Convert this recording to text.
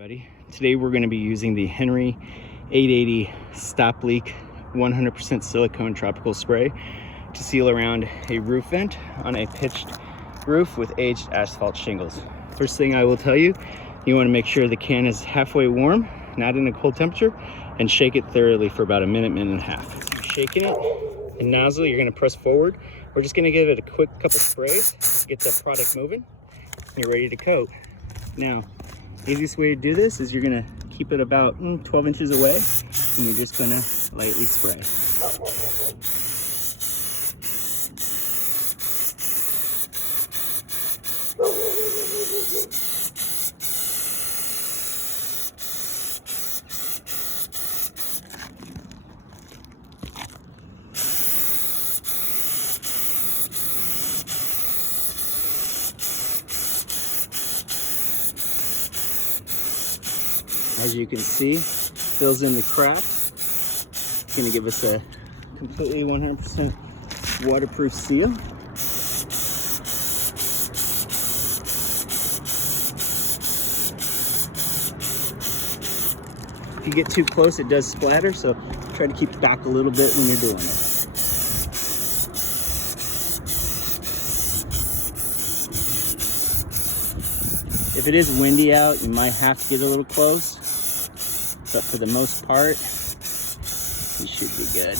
Everybody, today we're going to be using the Henry 880 StopLeak 100% silicone tropical spray to seal around a roof vent on a pitched roof with aged asphalt shingles. First thing I will tell you, you want to make sure the can is halfway warm, not in a cold temperature, and shake it thoroughly for about a minute and a half. So you're shaking it and nozzle, you're going to press forward. We're just going to give it a quick couple sprays, get the product moving, and you're ready to coat. Now, the easiest way to do this is you're gonna keep it about 12 inches away, and you're just gonna lightly spray. As you can see, fills in the cracks. It's going to give us a completely 100% waterproof seal. If you get too close, it does splatter, so try to keep back a little bit when you're doing it. If it is windy out, you might have to get a little close, but for the most part, you should be good.